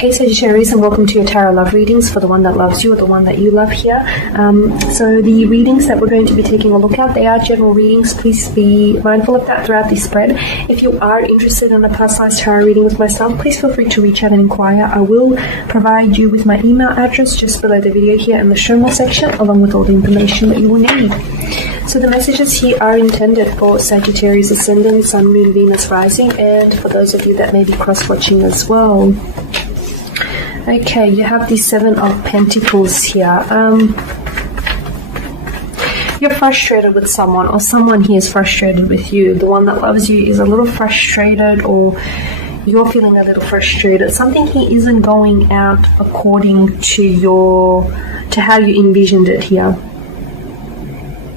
Hey Sagittarius, and welcome to your tarot love readings for the one that loves you or the one that you love here. So the readings that we're going to be taking a look at, they are general readings. Please be mindful of that throughout the spread. If you are interested in a personalized tarot reading with myself, please feel free to reach out and inquire. I will provide you with my email address just below the video here in the show more section, along with all the information that you will need. So the messages here are intended for Sagittarius Ascendant, Sun, Moon, Venus, Rising, and for those of you that may be cross-watching as well. Okay, you have the Seven of Pentacles here. You're frustrated with someone, or someone here is frustrated with you. The one that loves you is a little frustrated, or you're feeling a little frustrated. Something here isn't going out according to how you envisioned it here.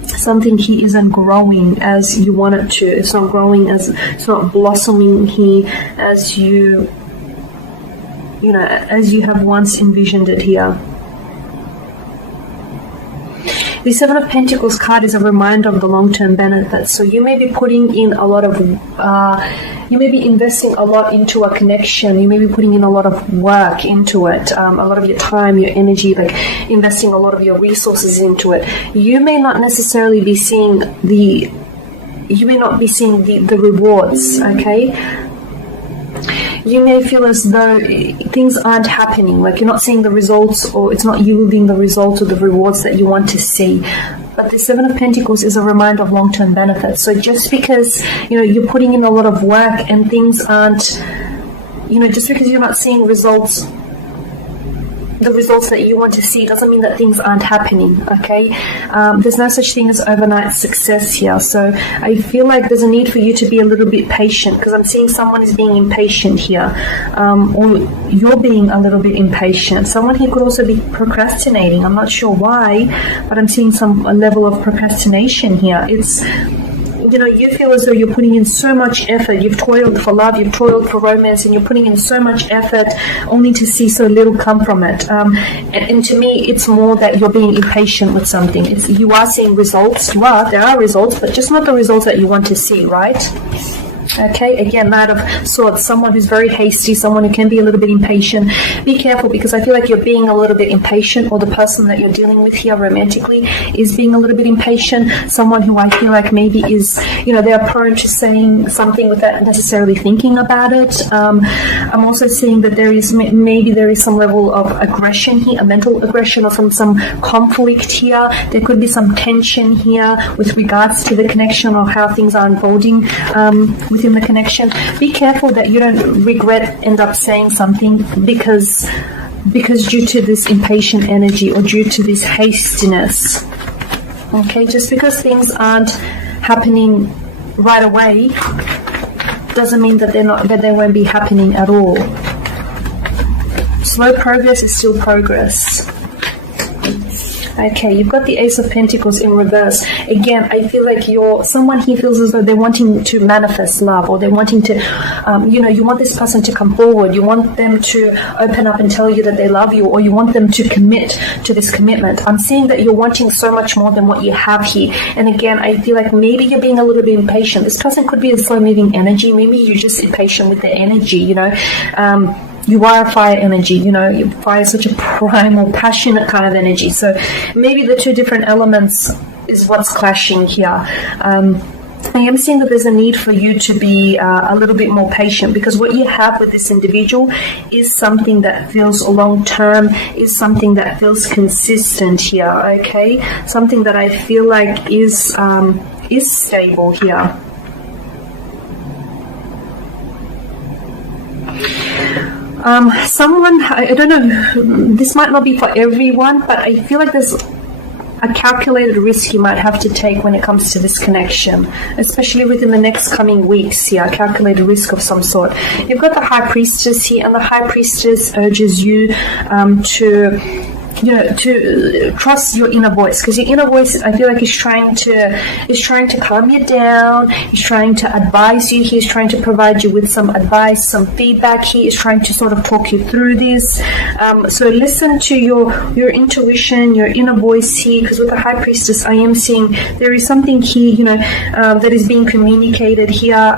Something here isn't growing as you want it to. It's not growing it's not blossoming here as you have once envisioned it here. The Seven of Pentacles card is a reminder of the long-term benefits. So you may be putting in a lot of, you may be investing a lot into a connection. You may be putting in a lot of work into it, a lot of your time, your energy, like investing a lot of your resources into it. You may not necessarily be seeing the rewards, okay? You may feel as though things aren't happening, like you're not seeing the results, or it's not yielding the results or the rewards that you want to see. But the Seven of Pentacles is a reminder of long-term benefits. So just because you're putting in a lot of work and things aren't, just because you're not seeing the results that you want to see, doesn't mean that things aren't happening, okay? There's no such thing as overnight success here. So I feel like there's a need for you to be a little bit patient, because I'm seeing someone is being impatient here, or you're being a little bit impatient. Someone here could also be procrastinating. I'm not sure why, but I'm seeing a level of procrastination here. It's you feel as though you're putting in so much effort. You've toiled for love, you've toiled for romance, and you're putting in so much effort only to see so little come from it. And to me, it's more that you're being impatient with something. You are seeing results. Well, there are results, but just not the results that you want to see, right? Okay, again, Knight of Swords, someone who's very hasty, someone who can be a little bit impatient. Be careful, because I feel like you're being a little bit impatient, or the person that you're dealing with here romantically is being a little bit impatient. Someone who I feel like maybe is, they're prone to saying something without necessarily thinking about it. I'm also seeing that there is some level of aggression here, a mental aggression, or some conflict here. There could be some tension here with regards to the connection, or how things are unfolding within the connection. Be careful that you don't end up saying something because due to this impatient energy, or due to this hastiness. Okay, just because things aren't happening right away doesn't mean that they won't be happening at all. Slow progress is still progress. Okay, you've got the Ace of Pentacles in reverse. Again, I feel like someone here feels as though they're wanting to manifest love, or they're wanting to, you want this person to come forward. You want them to open up and tell you that they love you, or you want them to commit to this commitment. I'm seeing that you're wanting so much more than what you have here. And again, I feel like maybe you're being a little bit impatient. This person could be a slow-moving energy. Maybe you're just impatient with their energy, You are a fire energy, fire is such a primal, passionate kind of energy. So maybe the two different elements is what's clashing here. I am seeing that there's a need for you to be a little bit more patient, because what you have with this individual is something that feels long-term, is something that feels consistent here, okay? Something that I feel like is stable here. Someone, I don't know, this might not be for everyone, but I feel like there's a calculated risk you might have to take when it comes to this connection, especially within the next coming weeks here, a calculated risk of some sort. You've got the High Priestess here, and the High Priestess urges you to trust your inner voice, because your inner voice, I feel like, is trying to calm you down. He's trying to advise you. He's trying to provide you with some advice, some feedback. He is trying to sort of talk you through this. So listen to your intuition, your inner voice here, because with the High Priestess, I am seeing there is something here, that is being communicated here.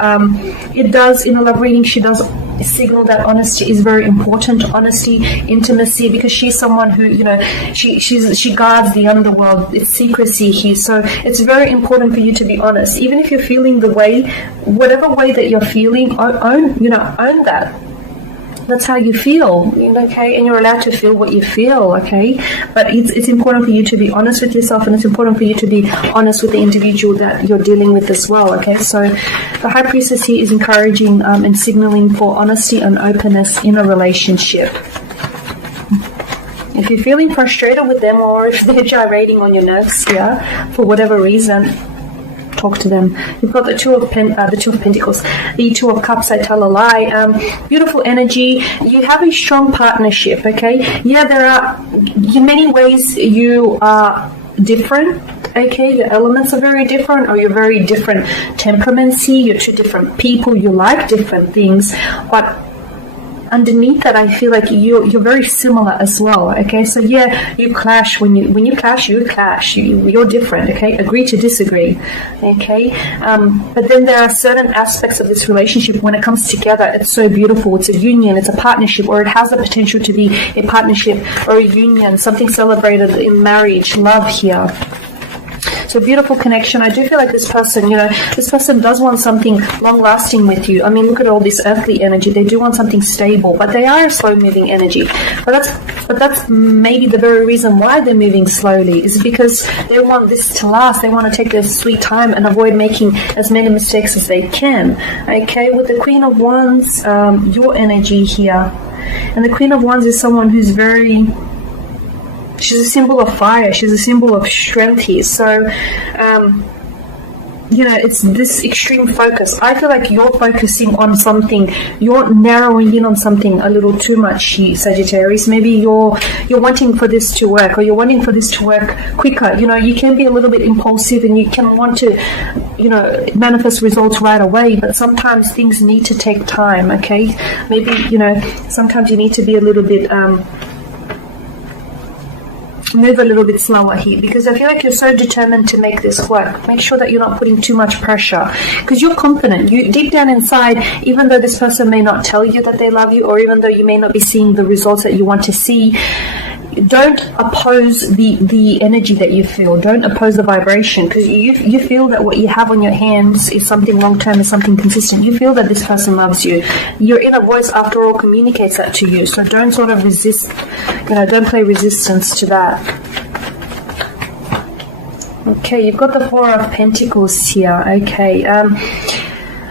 It does, in a love reading, she does signal that honesty is very important. Honesty, intimacy, because she's someone who, you know, she guards the underworld. It's secrecy here, so it's very important for you to be honest. Even if you're feeling the way, whatever way that you're feeling, own that. That's how you feel, okay? And you're allowed to feel what you feel, okay? But it's important for you to be honest with yourself, and it's important for you to be honest with the individual that you're dealing with as well, okay? So the High Priestess here is encouraging and signaling for honesty and openness in a relationship. If you're feeling frustrated with them, or if they're gyrating on your nerves here for whatever reason, talk to them. You've got the Two of Pentacles, the Two of Cups. I tell a lie. Beautiful energy. You have a strong partnership. Okay. Yeah, there are in many ways you are different. Okay, your elements are very different, or you're very different temperaments here. You're two different people. You like different things, but underneath that, I feel like you're very similar as well. Okay, so yeah, you clash when you clash. You're different. Okay, agree to disagree. Okay, but then there are certain aspects of this relationship when it comes together. It's so beautiful. It's a union. It's a partnership, or it has the potential to be a partnership or a union. Something celebrated in marriage, love here. So beautiful connection. I do feel like this person, this person does want something long-lasting with you. I mean, look at all this earthly energy. They do want something stable, but they are a slow-moving energy. But that's maybe the very reason why they're moving slowly, is because they want this to last. They want to take their sweet time and avoid making as many mistakes as they can. Okay, with the Queen of Wands, your energy here, and the Queen of Wands is someone who's very... She's a symbol of fire. She's a symbol of strength here. So, it's this extreme focus. I feel like you're focusing on something. You're narrowing in on something a little too much here, Sagittarius. Maybe you're wanting for this to work, or you're wanting for this to work quicker. You can be a little bit impulsive, and you can want to, manifest results right away. But sometimes things need to take time. Okay, maybe sometimes you need to be a little bit move a little bit slower here, because I feel like you're so determined to make this work. Make sure that you're not putting too much pressure, because you're confident. You deep down inside, even though this person may not tell you that they love you, or even though you may not be seeing the results that you want to see, don't oppose the energy that you feel. Don't oppose the vibration, because you feel that what you have on your hands is something long-term, is something consistent. You feel that this person loves you. Your inner voice, after all, communicates that to you. So don't sort of resist, don't play resistance to that. Okay, you've got the Four of Pentacles here. Okay,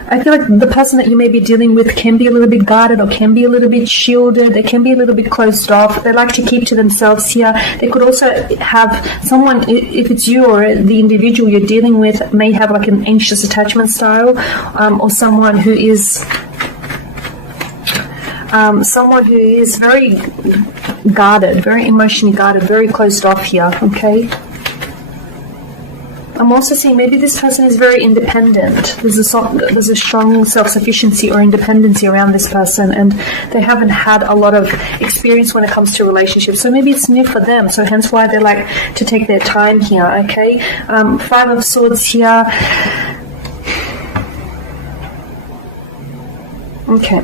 I feel like the person that you may be dealing with can be a little bit guarded, or can be a little bit shielded. They can be a little bit closed off. They like to keep to themselves here. They could also have someone, if it's you or the individual you're dealing with, may have like an anxious attachment style, or someone who is very guarded, very emotionally guarded, very closed off here. Okay. I'm also seeing maybe this person is very independent. There's a strong self-sufficiency or independency around this person, and they haven't had a lot of experience when it comes to relationships. So maybe it's new for them. So hence why they like to take their time here. Okay, Five of Swords here. Okay,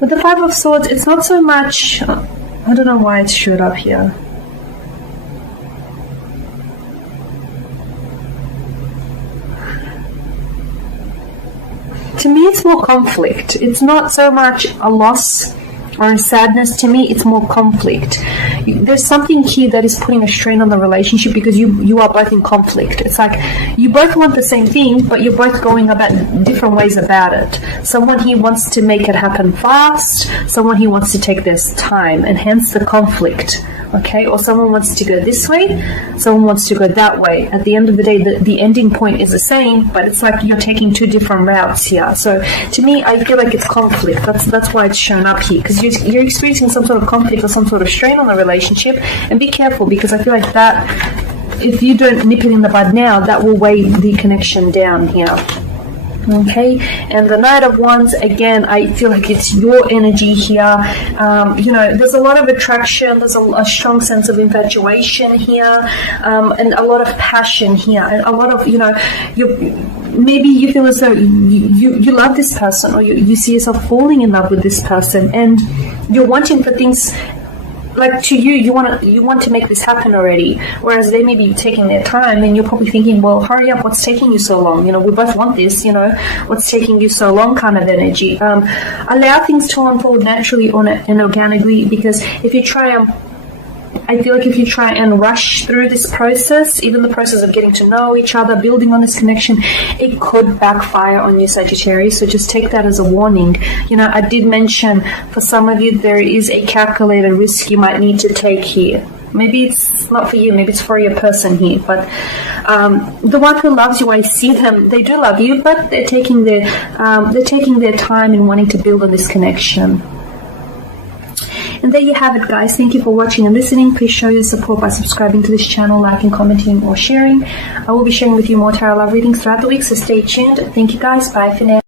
with the Five of Swords, it's not so much. I don't know why it's showed up here. To me, it's more conflict. It's not so much a loss or a sadness. To me, it's more conflict. There's something here that is putting a strain on the relationship, because you are both in conflict. It's like you both want the same thing, but you're both going about different ways about it. Someone here wants to make it happen fast. Someone here wants to take this time, and hence the conflict. Okay, or someone wants to go this way, someone wants to go that way. At the end of the day, the ending point is the same, but it's like you're taking two different routes here. So to me, I feel like it's conflict. That's why it's shown up here, because you're experiencing some sort of conflict or some sort of strain on the relationship. And be careful, because I feel like that, if you don't nip it in the bud now, that will weigh the connection down here. Okay, and the Knight of Wands, again, I feel like it's your energy here. There's a lot of attraction, there's a strong sense of infatuation here, and a lot of passion here, and a lot of, maybe you feel as though you love this person, or you see yourself falling in love with this person, and you're wanting for things. Like, to you want to make this happen already, whereas they may be taking their time, and you're probably thinking, well, hurry up, what's taking you so long? You know, we both want this, you know, what's taking you so long kind of energy. Allow things to unfold naturally and organically, because if you try I feel like if you try and rush through this process, even the process of getting to know each other, building on this connection, it could backfire on you, Sagittarius. So just take that as a warning. You know, I did mention for some of you there is a calculated risk you might need to take here. Maybe it's not for you, maybe it's for your person here, but the one who loves you, I see them, they do love you, but they're taking their time in wanting to build on this connection. And there you have it, guys. Thank you for watching and listening. Please show your support by subscribing to this channel, liking, commenting, or sharing. I will be sharing with you more tarot love readings throughout the week, so stay tuned. Thank you, guys. Bye for now.